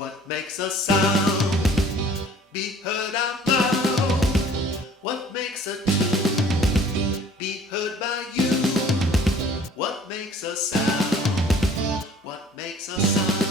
What makes a sound be heard out loud? What makes a tune be heard by you? What makes a sound? What makes a sound?